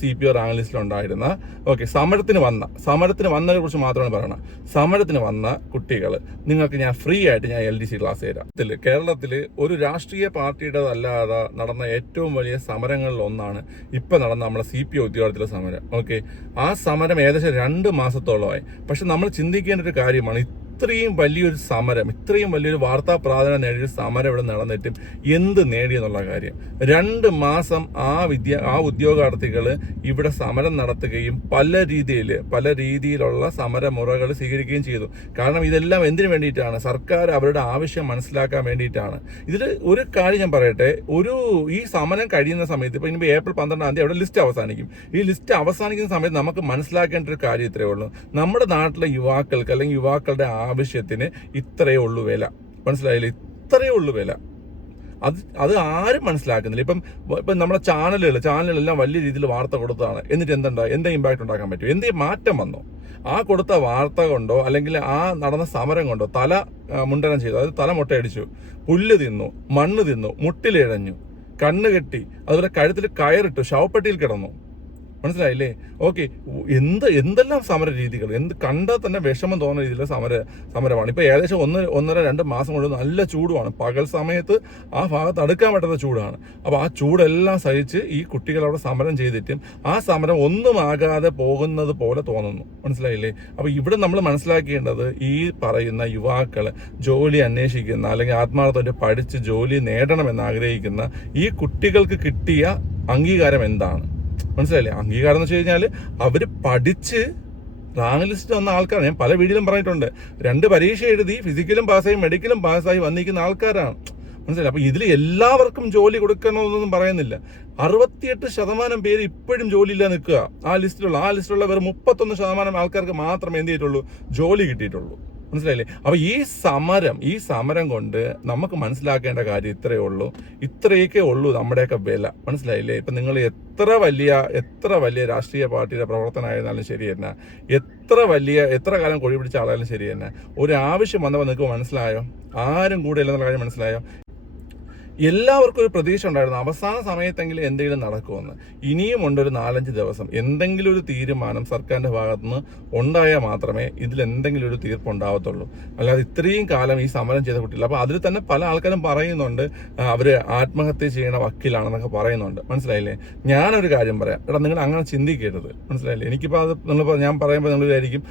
CPO rank ലിസ്റ്റിലുണ്ടായിരുന്ന സമരത്തിന് വന്നതിനെ കുറിച്ച് മാത്രമാണ് പറയണം. സമരത്തിന് വന്ന കുട്ടികൾ നിങ്ങൾക്ക് ഞാൻ ഫ്രീ ആയിട്ട് ഞാൻ LDC ക്ലാസ് തരാം. കേരളത്തിൽ ഒരു രാഷ്ട്രീയ പാർട്ടിയുടേതല്ലാതെ നടന്ന ഏറ്റവും വലിയ സമരങ്ങളിൽ ഒന്നാണ് ഇപ്പം നടന്ന നമ്മളെ CPO ഉദ്യോഗത്തിലെ സമരം. ആ സമരം ഏകദേശം 2 മാസത്തോളമായി. പക്ഷെ നമ്മൾ ചിന്തിക്കേണ്ട ഒരു കാര്യമാണ്, ഇത്രയും വലിയൊരു വാർത്താ പ്രാധാന്യം നേടിയൊരു സമരം ഇവിടെ നടന്നിട്ടും എന്ത് നേടിയെന്നുള്ള കാര്യം. 2 മാസം ആ ഉദ്യോഗാർത്ഥികൾ ഇവിടെ സമരം നടത്തുകയും പല രീതിയിലുള്ള സമരമുറകൾ സ്വീകരിക്കുകയും ചെയ്തു. കാരണം ഇതെല്ലാം എന്തിനു വേണ്ടിയിട്ടാണ്? സർക്കാർ അവരുടെ ആവശ്യം മനസ്സിലാക്കാൻ വേണ്ടിയിട്ടാണ്. ഇതിൽ ഒരു കാര്യം ഞാൻ പറയട്ടെ, ഈ സമരം കഴിയുന്ന സമയത്ത് ഇപ്പൊ ഇനി ഏപ്രിൽ 12-ാം തീയതി അവിടെ ലിസ്റ്റ് അവസാനിക്കും. ഈ ലിസ്റ്റ് അവസാനിക്കുന്ന സമയത്ത് നമുക്ക് മനസ്സിലാക്കേണ്ട ഒരു കാര്യം ഇത്രയേ ഉള്ളൂ. നമ്മുടെ നാട്ടിലെ യുവാക്കൾക്ക് അല്ലെങ്കിൽ യുവാക്കളുടെ ആവശ്യത്തിന് ഇത്രയേ ഉള്ളൂ വില. മനസ്സിലായില്ലേ? ഇത്രയേ ഉള്ളൂ വില. അത് ആരും മനസ്സിലാക്കുന്നില്ല. ഇപ്പം നമ്മുടെ ചാനലുകളെല്ലാം വലിയ രീതിയിൽ വാർത്ത കൊടുത്തതാണ്. എന്നിട്ട് എന്താ ഇമ്പാക്ട് ഉണ്ടാക്കാൻ പറ്റും? എന്തേ മാറ്റം വന്നോ? ആ കൊടുത്ത വാർത്ത കൊണ്ടോ അല്ലെങ്കിൽ ആ നടന്ന സമരം കൊണ്ടോ തല മുണ്ടനം ചെയ്തു, അതായത് തല മുട്ടയടിച്ചു, പുല്ല് തിന്നു, മണ്ണ് തിന്നു, മുട്ടിലിഴഞ്ഞു, കണ്ണ് കെട്ടി, അതുപോലെ കഴുത്തിൽ കയറിട്ടു, ശവപ്പെട്ടിയിൽ കിടന്നു. മനസ്സിലായില്ലേ? എന്തെല്ലാം സമര രീതികൾ, കണ്ടാൽ തന്നെ വിഷമം തോന്നുന്ന രീതിയിലുള്ള സമരമാണ്. ഇപ്പൊ ഏകദേശം 1.5-2 മാസം കൊണ്ട് നല്ല ചൂടുമാണ്. പകൽ സമയത്ത് ആ ഭാഗത്ത് അടുക്കാൻ പറ്റാത്ത ചൂടാണ്. അപ്പൊ ആ ചൂടെല്ലാം സഹിച്ച് ഈ കുട്ടികൾ അവിടെ സമരം ചെയ്തിട്ടും ആ സമരം ഒന്നും ആകാതെ പോകുന്നത് പോലെ തോന്നുന്നു. മനസ്സിലായില്ലേ? അപ്പൊ ഇവിടെ നമ്മൾ മനസ്സിലാക്കേണ്ടത്, ഈ പറയുന്ന യുവാക്കള് ജോലി അന്വേഷിക്കുന്ന അല്ലെങ്കിൽ ആത്മാർത്ഥമായിട്ട് പഠിച്ച് ജോലി നേടണമെന്ന് ആഗ്രഹിക്കുന്ന ഈ കുട്ടികൾക്ക് കിട്ടിയ അംഗീകാരം എന്താണ്? മനസ്സിലായില്ലേ? അംഗീകാരം എന്ന് വെച്ച് കഴിഞ്ഞാൽ അവര് പഠിച്ച് റാങ്ക് ലിസ്റ്റ് വന്ന ആൾക്കാരാണ്. ഞാൻ പല വീഡിയോയിലും പറഞ്ഞിട്ടുണ്ട്, 2 പരീക്ഷ എഴുതി ഫിസിക്കലും പാസ്സായി മെഡിക്കലും പാസ്സായി വന്നിരിക്കുന്ന ആൾക്കാരാണ്. മനസ്സിലായി? അപ്പൊ ഇതിൽ എല്ലാവർക്കും ജോലി കൊടുക്കണമെന്നൊന്നും പറയുന്നില്ല. 68% പേര് ഇപ്പോഴും ജോലിയില്ല നിൽക്കുക. ആ ലിസ്റ്റിലുള്ള വെറും 31% ആൾക്കാർക്ക് മാത്രമേ എന്ത് ചെയ്തിട്ടുള്ളൂ? ജോലി കിട്ടിയിട്ടുള്ളൂ. മനസ്സിലായില്ലേ? അപ്പൊ ഈ സമരം കൊണ്ട് നമുക്ക് മനസ്സിലാക്കേണ്ട കാര്യം ഇത്രയൊക്കെ ഉള്ളൂ നമ്മുടെയൊക്കെ വില. മനസ്സിലായില്ലേ? ഇപ്പൊ നിങ്ങൾ എത്ര വലിയ രാഷ്ട്രീയ പാർട്ടിയുടെ പ്രവർത്തനമായിരുന്നാലും ശരി തന്നെ, എത്ര കാലം കൊടി പിടിച്ച ആളായാലും ശരി തന്നെ, ഒരു ആവശ്യം വന്നപ്പോൾ നിങ്ങൾക്ക് മനസ്സിലായോ? ആരും കൂടെ ഇല്ലെന്നുള്ള കാര്യം മനസ്സിലായോ? എല്ലാവർക്കും ഒരു പ്രതീക്ഷ ഉണ്ടായിരുന്നു, അവസാന സമയത്തെങ്കിലും എന്തെങ്കിലും നടക്കുമെന്ന്. ഇനിയും ഉണ്ട് ഒരു 4-5 ദിവസം. എന്തെങ്കിലും ഒരു തീരുമാനം സർക്കാരിന്റെ ഭാഗത്തുനിന്ന് ഉണ്ടായാൽ മാത്രമേ ഇതിൽ എന്തെങ്കിലും ഒരു തീർപ്പ് ഉണ്ടാവത്തുള്ളൂ. അല്ലാതെ ഇത്രയും കാലം ഈ സമരം ചെയ്ത കുട്ടികൾ, അപ്പൊ അതിൽ തന്നെ പല ആൾക്കാരും പറയുന്നുണ്ട് അവര് ആത്മഹത്യ ചെയ്യണ വക്കീലാണെന്നൊക്കെ പറയുന്നുണ്ട്. മനസ്സിലായില്ലേ? ഞാനൊരു കാര്യം പറയാം, നിങ്ങൾ അങ്ങനെ ചിന്തിക്കരുത്. മനസ്സിലായില്ലേ? എനിക്കിപ്പോൾ ഞാൻ പറയുമ്പോൾ നിങ്ങൾ വിചാരിക്കും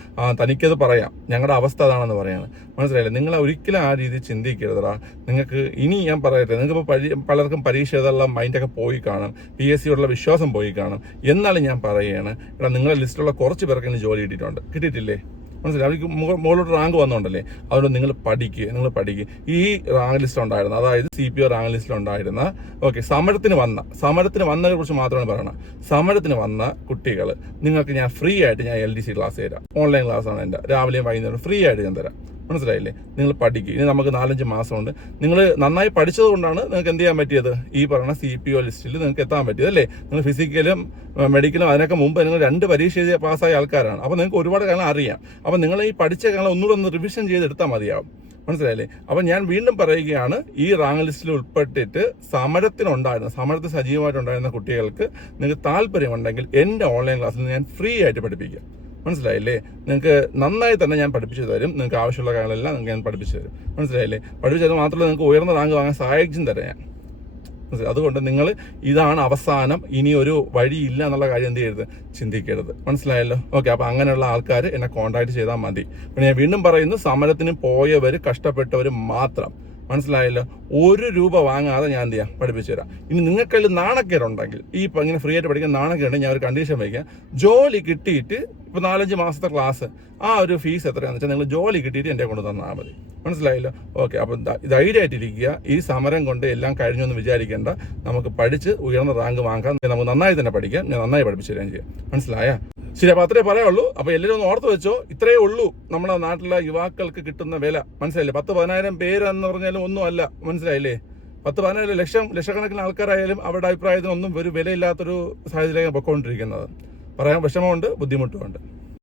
തനിക്കത് പറയാം, ഞങ്ങളുടെ അവസ്ഥ അതാണെന്ന് പറയാണ്. മനസ്സിലായില്ലേ? നിങ്ങൾ ഒരിക്കലും ആ രീതി ചിന്തിക്കരുതടാ. നിങ്ങൾക്ക് ഇനി ഞാൻ പറയട്ടെ, നിങ്ങൾക്ക് പലർക്കും പരീക്ഷ എഴുതാനുള്ള മൈൻഡൊക്കെ പോയി കാണും, PSC യോടുള്ള വിശ്വാസം പോയി കാണും. എന്നാലും ഞാൻ പറയുകയാണ്, നിങ്ങളുടെ ലിസ്റ്റിലുള്ള കുറച്ച് പേർക്ക് ജോലി കിട്ടിയിട്ടില്ലേ? മനസ്സിലായി? അവർക്ക് മുകളിലോട്ട് റാങ്ക് വന്നോണ്ടല്ലേ. അതുകൊണ്ട് നിങ്ങൾ പഠിക്കുക. ഈ റാങ്ക് ലിസ്റ്റ് ഉണ്ടായിരുന്ന, അതായത് CPO റാങ്ക് ലിസ്റ്റിലുണ്ടായിരുന്ന സമരത്തിന് വന്നതിനെ കുറിച്ച് മാത്രമാണ് പറയണം. സമരത്തിന് വന്ന കുട്ടികൾ നിങ്ങൾക്ക് ഞാൻ ഫ്രീ ആയിട്ട് ഞാൻ LDC ക്ലാസ് തരാം. ഓൺലൈൻ ക്ലാസ് ആണ് എൻ്റെ, രാവിലെയും വൈകുന്നേരം ഫ്രീ ആയിട്ട് ഞാൻ തരാം. മനസ്സിലായില്ലേ? നിങ്ങൾ പഠിക്കുക. ഇനി നമുക്ക് 4-5 മാസമുണ്ട്. നിങ്ങൾ നന്നായി പഠിച്ചത് കൊണ്ടാണ് നിങ്ങൾക്ക് എന്ത് ചെയ്യാൻ പറ്റിയത്? ഈ പറയുന്ന CPO ലിസ്റ്റിൽ നിങ്ങൾക്ക് എത്താൻ പറ്റിയത് അല്ലേ? നിങ്ങൾ ഫിസിക്കലും മെഡിക്കലും അതിനൊക്കെ മുമ്പ് നിങ്ങൾ 2 പരീക്ഷ എഴുതിയ പാസ്സായ ആൾക്കാരാണ്. അപ്പോൾ നിങ്ങൾക്ക് ഒരുപാട് കാലം അറിയാം. അപ്പോൾ നിങ്ങൾ ഈ പഠിച്ച കാലം ഒന്നുകൂടെ റിവിഷൻ ചെയ്തെടുത്താൽ മതിയാവും. മനസ്സിലായില്ലേ? അപ്പം ഞാൻ വീണ്ടും പറയുകയാണ്, ഈ റാങ്ക് ലിസ്റ്റിൽ ഉൾപ്പെട്ടിട്ട് സമരത്തിൽ സജീവമായിട്ടുണ്ടായിരുന്ന കുട്ടികൾക്ക് നിങ്ങൾക്ക് താല്പര്യമുണ്ടെങ്കിൽ എൻ്റെ ഓൺലൈൻ ക്ലാസ്സിൽ ഞാൻ ഫ്രീ ആയിട്ട് പഠിപ്പിക്കാം. മനസ്സിലായില്ലേ? നിങ്ങൾക്ക് നന്നായി തന്നെ ഞാൻ പഠിപ്പിച്ചു തരും. നിങ്ങൾക്ക് ആവശ്യമുള്ള കാര്യങ്ങളെല്ലാം ഞാൻ പഠിപ്പിച്ചു തരും. മനസ്സിലായില്ലേ? പഠിപ്പിച്ചത് മാത്രമല്ല, നിങ്ങൾക്ക് ഉയർന്ന റാങ്ക് വാങ്ങാൻ സഹായിച്ചും തരാം ഞാൻ. അതുകൊണ്ട് നിങ്ങൾ ഇതാണ് അവസാനം, ഇനി ഒരു വഴിയില്ല എന്നുള്ള കാര്യം എന്ത് ചെയ്യരുത്? ചിന്തിക്കരുത്. മനസ്സിലായല്ലോ? അപ്പൊ അങ്ങനെയുള്ള ആൾക്കാർ എന്നെ കോൺടാക്ട് ചെയ്താൽ മതി. പിന്നെ ഞാൻ വീണ്ടും പറയുന്നു, സമരത്തിന് പോയവർ, കഷ്ടപ്പെട്ടവർ മാത്രം. മനസ്സിലായല്ലോ? 1 രൂപ വാങ്ങാതെ ഞാൻ എന്ത് ചെയ്യാം? പഠിപ്പിച്ചു തരാം. ഇനി നിങ്ങൾക്കതിൽ നാണക്കേടുണ്ടെങ്കിൽ, ഇങ്ങനെ ഫ്രീ ആയിട്ട് പഠിക്കാൻ നാണക്കേടുണ്ടെങ്കിൽ ഞാൻ ഒരു കണ്ടീഷൻ വയ്ക്കാം. ജോലി കിട്ടിയിട്ട് ഇപ്പോൾ 4-5 മാസത്തെ ക്ലാസ്, ആ ഒരു ഫീസ് എത്രയാണെന്ന് വെച്ചാൽ നിങ്ങൾ ജോലി കിട്ടിയിട്ട് എൻ്റെ കൊണ്ട് തന്നാൽ മതി. മനസ്സിലായല്ലോ? അപ്പം ധൈര്യമായിട്ടിരിക്കുക. ഈ സമരം കൊണ്ട് എല്ലാം കഴിഞ്ഞൊന്നും വിചാരിക്കേണ്ട. നമുക്ക് പഠിച്ച് ഉയർന്ന റാങ്ക് വാങ്ങാൻ, നമുക്ക് നന്നായി തന്നെ പഠിക്കാം. ഞാൻ നന്നായി പഠിപ്പിച്ചു തരാൻ ചെയ്യാം. മനസ്സിലായ? ശരി. അപ്പൊ അത്രേ പറയാനുള്ളൂ. അപ്പൊ എല്ലാവരും ഒന്ന് ഓർത്ത് വെച്ചോ, ഇത്രയേ ഉള്ളൂ നമ്മുടെ നാട്ടിലെ യുവാക്കൾക്ക് കിട്ടുന്ന വില. മനസ്സിലായില്ലേ? 10-10,000 പേരെന്ന് പറഞ്ഞാലും ഒന്നും അല്ല. മനസ്സിലായില്ലേ? 10-15 ലക്ഷക്കണക്കിന് ആൾക്കാരായാലും അവരുടെ അഭിപ്രായത്തിനൊന്നും ഒരു വിലയില്ലാത്തൊരു സാഹചര്യം പൊക്കോണ്ടിരിക്കുന്നത്. പറയാൻ വിഷമമുണ്ട്, ബുദ്ധിമുട്ടുമുണ്ട്.